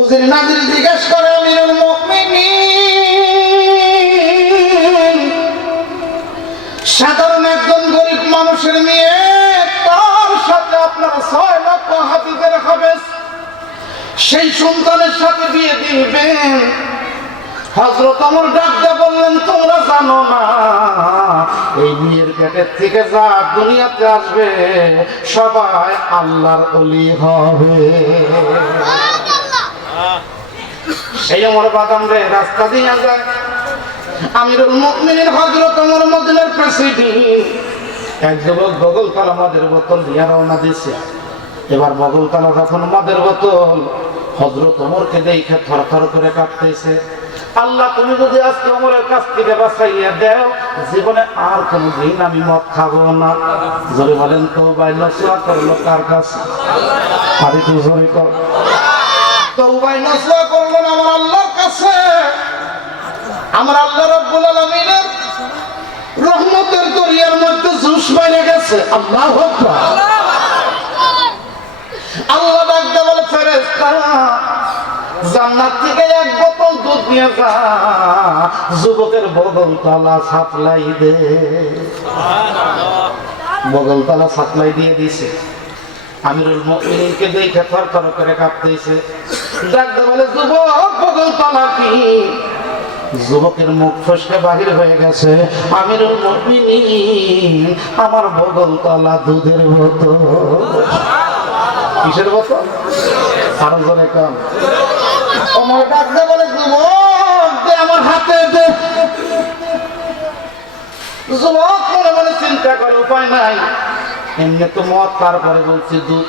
উজির নাজির জিজ্ঞেস করে, আমিরুল মুমিনিন, সাধারণ একজন গরিব মানুষের মেয়ে, তার সাথে আপনারা ছয় লক্ষ হাতিদের হবে সেই সন্তানের সাথে বিয়ে দিবেন। হজরত আমার ডাকতে বললেন, তোমরা জানো না, এই বিয়ের পেটের থেকে যা দুনিয়াতে আসবে, সবাই আল্লাহর অলি হবে। সেই আমার বাদাম রে রাস্তা দিয়ে যায়। আমিরুল মুমিনিন হযরত ওমর মদিনার প্রেসিডেন্ট এক যুবক মদের বোতল দিয়ে রওনা দিয়েছে এবার বগলতলা যখন মদের বোতল, হযরত ওমরকে দেখে করে কাঁপতেছে আল্লাহ, তুমি যদি আজকে ওমরের কাছ থেকে বাঁচাইয়া দেও, জীবনে আর কোনো দিন আমি মদ খাব না। জোরে বলেন তো বাইল করল কার কাছে? আরে জোরে কর। তৌবাই নসওয়া আমার আল্লাহ রাব্বুল আলামিনের রহমতের দরিয়ার মধ্যে জুস বাইরে গেছে। আল্লাহ আল্লাহ ডাকতে বলে, ফেরেশতা, জান্নাত থেকে এক বোতল দুধ নিয়ে যা। যুবকের বগল তলা সাপ্লাই দে। বগল তলা সাপ্লাই দিয়ে দিছে আমিরুল মুমিনিনকে দেখে থরথর করে কাঁপতেছে ডাকতে বলে, যুবক বগল তলা কি? যুবকের মুখ ফসকে বাহির হয়ে গেছে। আমিরুল মুমিনিন, আমার বগল তলা দুধের বোতল। কিসের বোতল? আরও জনে কম আমার ডাকতে বলে, যুবক আমার হাতে দে। যুবক মনে মনে চিন্তা করে, উপায় নাই। এমনি তো মত তারপরে বলছি, দুধ।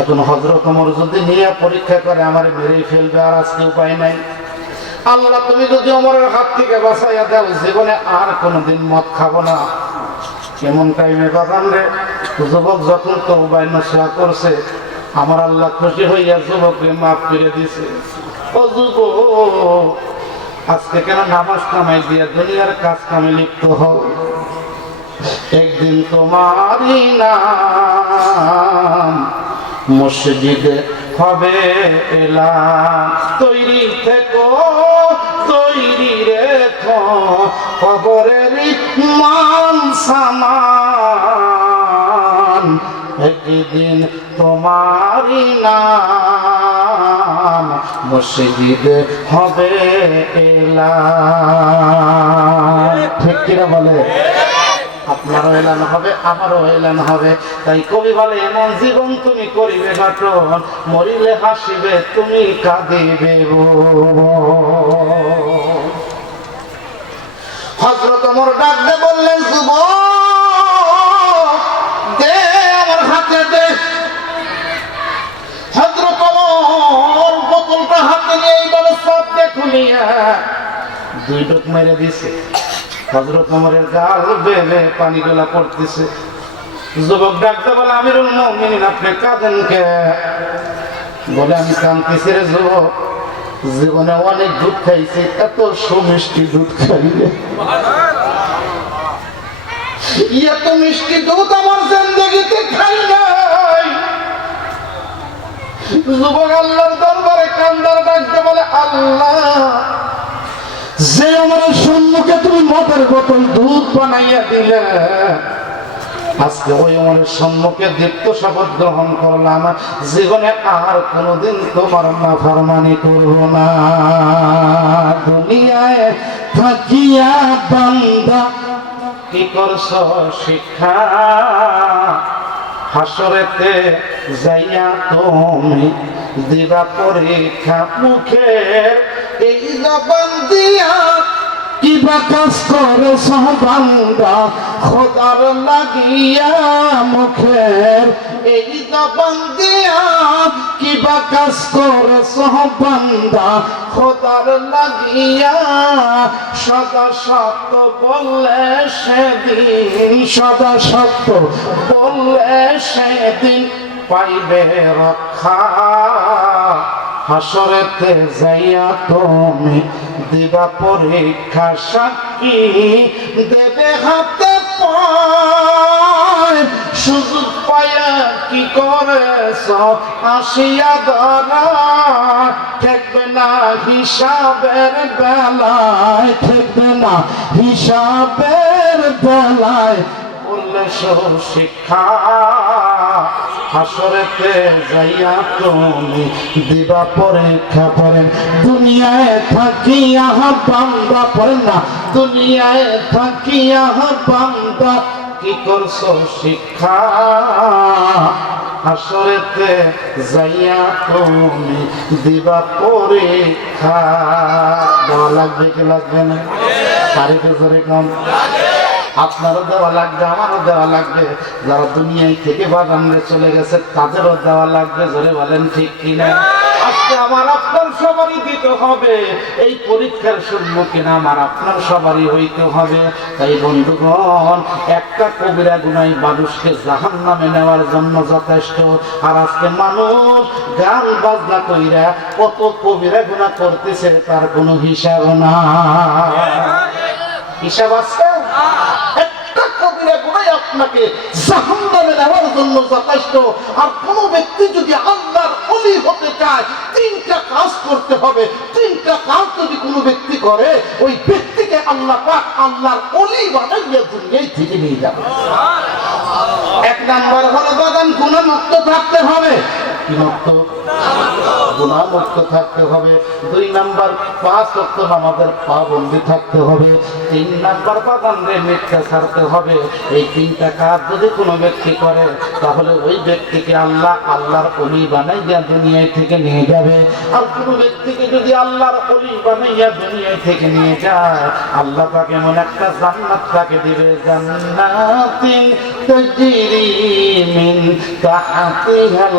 এখন হজরত ওমর যদি নিয়ে পরীক্ষা করে, আমার মেরে ফেলবে, আর আজকে উপায় নাই। আল্লাহ, তুমি যদি অমরের হাত থেকে বাঁচাইয়া দাও, জীবনে আর কোনোদিন মদ খাব না। কেমন টাইমে বাগান রে? যুবক যখন তো নশা করছে, আমার আল্লাহ খুশি হইয়া যুবককে মাফ করে দিছে। ও যুবক, আজকে কেন নামাজ কামাই দিয়ে দুনিয়ার কাজ কামে লিপ্ত হও? একদিন তোমারই নাম মসজিদে হবে এলা তৈরি মান সামান, একদিন তোমারই নাম মসজিদে হবে এলাম। ঠিক কিনা বলে? আপনারও এলান হবে, আমারও এলান হবে। তাই কবি বলে, এমন জীবন তুমি করিবে গঠন মরিলে হাসিবে, তুমি কাঁদিবে হজরত মোর ডাকতে বললেন শুভ দে আমার হাতে দে। হজরত মোর বোতলটা হাতে নিয়ে এইভাবে সব দেখুনিয়া দুই ডোক মেরে দিছে হজরত ওমরের গাল বেলে পানিগুলা পড়তেছে। যুবক ডাকতে বলে, আমিরুল মুমিনিন, আপনি কাঁদেন কে? বলে, আমি কাঁদতেছি রে যুবক। জীবনে অনেক দুধ খাইছে, এত সুমিষ্টি দুধ খাইলে। এত মিষ্টি দুধ আমার জিন্দগিতে খাই নাই। যুবক আল্লাহর দরবারে কান্দার ডাকতে বলে, আল্লাহ, যে আমার সম্মুখে তুমি মতের বোতল দুধ বানাইয়া দিলে আজকে ওই আমার সম্মুখে দীপ্ত শপথ গ্রহণ করলাম। জীবনে আর কোনোদিন তোমার না ফরমানি করব না। দুনিয়ায় থাকিয়া বান্দা কি করছ শিক্ষা? হাসরেতে যাইয়া তুমি দিবা পরীক্ষা মুখের এই জবান দিয়া কাজ করে সহবান্দা। খোদার লাগিয়া মুখের এই জবান দিয়া কিবা কাজ করে সহবান্দা। খোদার লাগিয়া সদা সত্য বললে সেদিন, সদা সত্য বললে সেদিন পাইবে রক্ষা। হাসরেতে যাইয়া তুমি দিবা পরীক্ষা সাক্ষী। দেবে হাতে সুযোগ পায়া কি করেছ? আসিয়া ধরা হিসাবের বেলায়, ঠেকবে না হিসাবের বেলায়। সব শিক্ষা হাসরেতে যাইয়া তুমি দিবা পরীক্ষা পড়েন দুনিয়ায় থাকিয়া বান্দা পড়েন না। দুনিয়ায় থাকিয়া বান্দা কি করছ শিক্ষা? হাসরেতে যাইয়া তুমি দিবা পরীক্ষা লাগবে কি লাগবে না? তারিখে জোরে কম। আপনারও দেওয়া লাগবে, আমারও দেওয়া লাগবে। যারা দুনিয়ায় থেকে বাগানে চলে গেছে, তাদেরও দেওয়া লাগবে, জোরে বলেন ঠিক কিনা? আমার আপনার সবারই দিতে হবে। এই পরীক্ষার সম্মুখীন আমার আপনার সবারই হইতে হবে। তাই বন্ধুগণ কবিরা গুনাই মানুষকে নেওয়ার জন্য যথেষ্ট। আর আজকে মানুষ গান কইরা কত কবিরা গুণা করতেছে, তার কোনো হিসাব না হিসাব আছে? আপনাকে জাহান্নামে নেওয়ার জন্য যথেষ্ট। আর কোন ব্যক্তি যদি আল্লাহর অলি হতে চায় তিনটা কাজ করতে হবে। তিনটা কাজ যদি কোনো ব্যক্তি করে ওই ব্যক্তিকে আল্লাহ পাক আল্লাহর অলি বানাইয়া দুনিয়ায় থেকে নিয়ে যাবে। এক নাম্বার হলো বাদান গুণমুক্ত থাকতে হবে। কি মুক্ত? গুণামুক্ত থাকতে হবে। দুই নাম্বার, পাঁচ অক্ট আমাদের পাবন্দি থাকতে হবে। তিন নাম্বার বাগানরে মিথ্যা ছাড়তে হবে। এই তিনটা কাজ যদি কোনো ব্যক্তি করে, তাহলে ওই ব্যক্তিকে আল্লাহ আল্লাহর অলি বানাইয়া দুনিয়ায় থেকে নিয়ে যাবে। আর কোনো ব্যক্তিকে যদি আল্লাহর অলি বানাইয়া দুনিয়ায় থেকে নিয়ে যায়, আল্লাহ তাকে এমন একটা জান্নাত তাকে দিবে, জান্নাতিন তাজরি মিন তাহতিহাল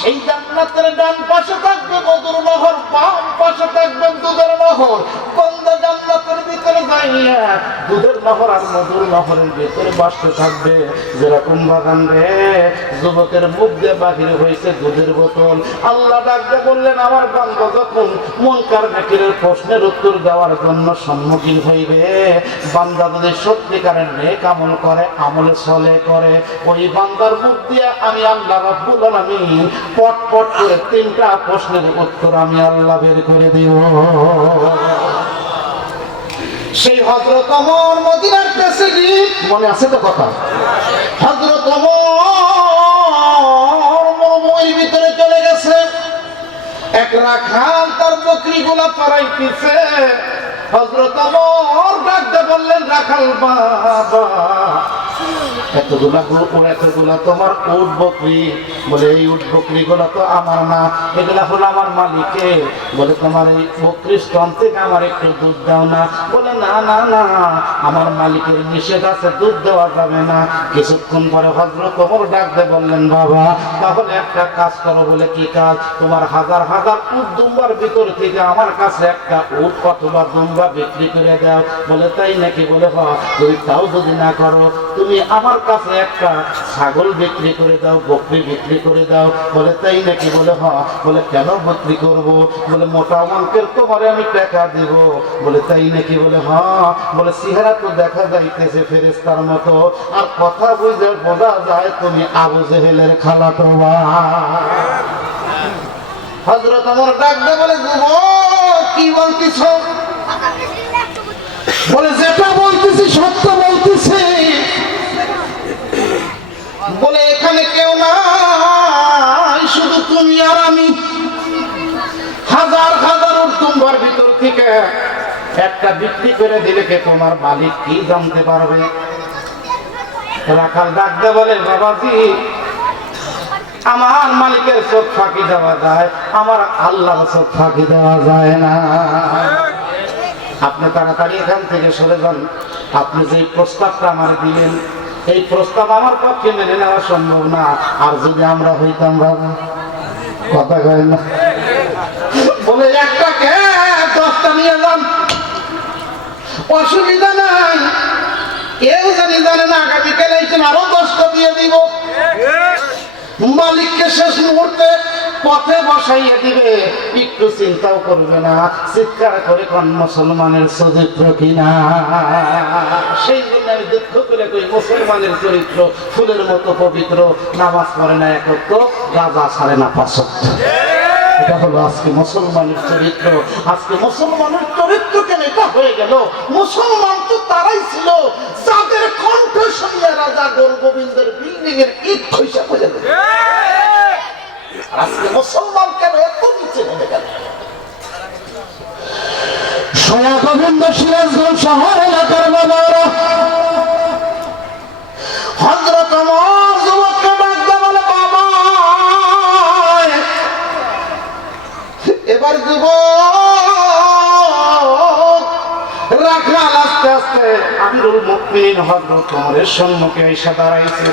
সেই জান্নাতের ডান পাশে থাকবে মধুর নহর, বাম পাশে থাকবে দুধের নহর। বন্দা জান্নাতের ভিতরে যাইয়া দুধের নহর আর মধুর নহরের ভিতরে বাসতে থাকবে। যেরকম বাগান রে, যুবকের মুখ দিয়ে বাহির হয়েছে দুধের বোতল। আল্লাহ ডাকতে বললেন, আমার বান্ধব যখন মনকার নাকিরের প্রশ্নের উত্তর দেওয়ার জন্য সম্মুখীন হইবে, বান্দা যদি সত্যিকারের নেক আমল করে, আমলে চলে করে, ওই বান্দার মুখ দিয়ে আমি আল্লাহ রাব্বুল আলামিন পট পট করে তিনটা প্রশ্নের উত্তর আমি আল্লাহ বের করে দিব। সেই হজরত অমর মদিনার প্রেসিডেন্ট। মনে আছে তো কথা? হজরত অমর মরুভূমির ভিতরে চলে গেছে। এক রাখাল তার বকরি গুলা পারাইতেছে হজরত অমর ডাকতে বললেন, রাখাল বাবা এতগুলা এতগুলা তোমার উট বকরি। বলে, এই উট বকরি গুলা তো আমার না, এগুলা হলো আমার মালিকে বলে, তোমার এই বকরি স্তন থেকে আমার একটু দুধ দাও না। বলে, না না না, আমার মালিকের নিষেধ আছে, দুধ দেওয়া যাবে না। কিছুক্ষণ পরে হজরত তোমার ডাকতে বললেন, বাবা, তাহলে একটা কাজ করো বলে কি কাজ? তোমার হাজার হাজার উট দুম্বার ভিতর থেকে আমার কাছে একটা উট অথবা দুম্বা বিক্রি করে দাও। বলে, তাই নাকি? বলে হ তুমি তাও যদি না করো, তুমি আমার কাছে একটা ছাগল বিক্রি করে দাও, বকরি বিক্রি করে দাও। বলে, তাই নাকি? বলে, হ। বলে, কেন বিক্রি করব? বলে, মোটা অঙ্কের তোমারে আমি টাকা দিব। বলে, তাই নাকি? বলে, হ। বলে, চেহারা তো দেখা যাইতেছে ফেরেস্তার মতো। আর কথা বুঝে বোঝা যায় তুমি আবু জেহেলের খালা তো হজরত আমার ডাকবে, বলে কি বলতেছ? বলে যেটা আর আমি হাজার হাজার উত্তম্বার ভিতর থেকে একটা বিক্রি করে দিলে কে তোমার মালিক কি জানতে পারবে? রাখাল ডাকতে বলে, বাবাজি, আমার মালিকের চোখ ফাঁকি দেওয়া যায়, আমার আল্লাহর চোখ ফাঁকি দেওয়া যায় না। আপনি তাড়াতাড়ি এখান থেকে সরে যান। আপনি যে প্রস্তাবটা আমার দিলেন, এই প্রস্তাব আমার পক্ষে মেনে নেওয়া সম্ভব না। আর যদি আমরা হইতাম, বাবা কথা কয় না। বলে একটা কে দশটা নিয়ে যান অসুবিধা নাই। কেউ জানি জানে না আগামীকাল এইখানে আরও দশটা দিয়ে দিব। মালিককে শেষ মুহূর্তে পথে বসাইয়ে দিবে। একটু চিন্তাও করবে না। চিৎকার করে কোন মুসলমানের চরিত্র কিনা? সেই জন্য আমি দুঃখ করে কই, মুসলমানের চরিত্র ফুলের মতো পবিত্র, নামাজ পড়ে না একত্র রাজা ছাড়ে না পাঁচত্ব এটা হলো আজকে মুসলমানের চরিত্র। আজকে মুসলমানের চরিত্র কেন এটা হয়ে গেল। মুসলমান তো তারাই ছিল। যাদের কণ্ঠ শুনিয়ে রাজা গোর গোবিন্দের বিল্ডিং এর ইট খৈসা করে গেল। আজকে মুসলমান কেন এত নিচে নেমে গেল? সয়া গোবিন্দ সিরাজগঞ্জ শহর এলাকার বাবারা। হজরত আমার যুবককে এবার যুবক রাখাল আস্তে আস্তে, আমিরুল মুকমিন হজরত ওমরের সম্মুখে এসে দাঁড়াইছে।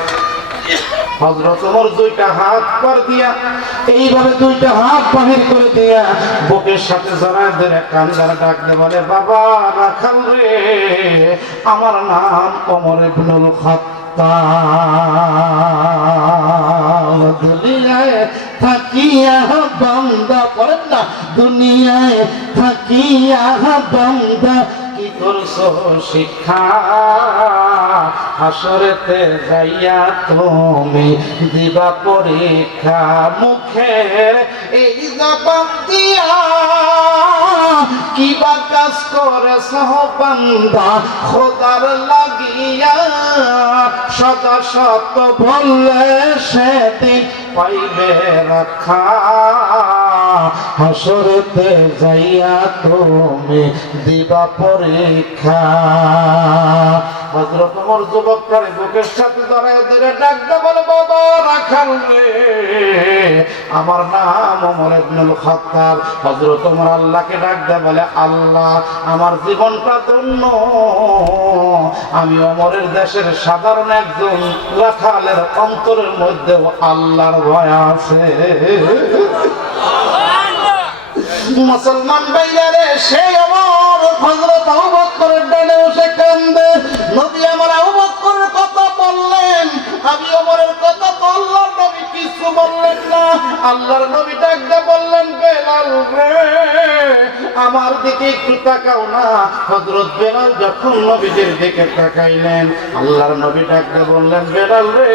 হজরত দুইটা হাত পর দিয়া এইভাবে দুইটা হাত বাহির করে দিয়া বুকের সাথে জড়ায় ধরে কান্দার ডাকতে বলে, বাবা, রাখাল রে, আমার নাম ওমর ইবনুল খাত্তাব। দুনিয়ায় থাকিয়া বান্দা পড়েন না দুনিয়ায় থাকিয়া বান্দা কি করছ শিক্ষা, হাসরেতে যাইয়া তুমি দিবা পরীক্ষা মুখের এই দিয়া। কিবা কাজ করে সহবান্দা খোদার লাগিয়া সদা সত বললে সেদিন পাইবে রক্ষা। হাসরতে যাইয়া তুমি দিবা পরীক্ষা। বুকের সাথে ধরে বলে, বাবা, রাখাল রে, আমার নাম ওমর ইবনুল খাত্তাব। হযরত ওমর আল্লাহকে বলে, আল্লাহ, আমার জীবনটা ধন্য। আমি অমরের দেশের সাধারণ একজন রাখালের অন্তরের মধ্যেও আল্লাহর ভয় আছে। মুসলমান বাইরে সেই আমার হজরত বকরের ডানে বসে কান্দে। নবী আমার আবু করে কথা বললেন। আমি ওমরের কথা তো আল্লাহর নবী কিছু বললেন না। আল্লাহর নবী ডাকতে বললেন, বেলাল রে। আমার দিকে একটু তাকাও না। হযরত বেলাল যখন নবীদের দিকে তাকাইলেন, আল্লাহর নবী ডাকতে বললেন, বেলাল রে,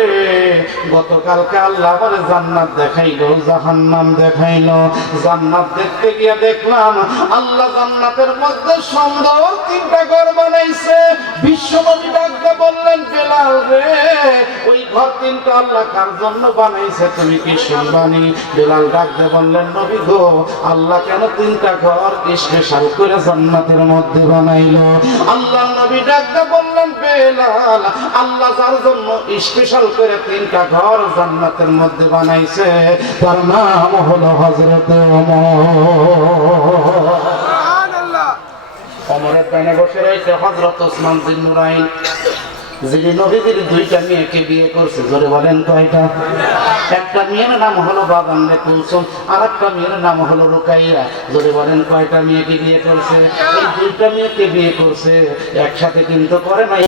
গতকালকে আল্লাহ আমার জান্নাত দেখাইলো, জাহান্নাম দেখাইলো। জান্নাত দেখতে গিয়ে দেখলাম, আল্লাহ জান্নাতের মধ্যে সুন্দর তিনটা ঘর বানাইছে। বিশ্ব নবী ডাকতে বললেন, বেলাল রে, ওই ঘর তিনটা আল্লাহ কার জন্য বানাইছে তুমি কি শুনবানি? বেলাল ডাকতে বললেন, নবী গো, আল্লাহ কেন তিনটা ঘর স্পেশাল করে জান্নাতের মধ্যে বানাইলো। আল্লাহ নবী ডাকতে বললেন বেলাল আল্লাহ যার জন্য স্পেশাল করে তিনটা ঘর জান্নাতের মধ্যে বানাইছে তার নাম হলো হজরত অমরের ডানে বসে রয়েছে হজরত ওসমান জিন্নুরাইন যিনি নবীদের দুইটা মেয়েকে বিয়ে করছে, জোরে বলেন কয়টা একটা মেয়ের নাম হলো বাবান্নে কুলসুম আর একটা মেয়ের নাম হলো রুকাইয়া। জোরে বলেন কয়টা মেয়েকে বিয়ে করছে? এই দুইটা মেয়েকে বিয়ে করছে, একসাথে কিন্তু করে নাই।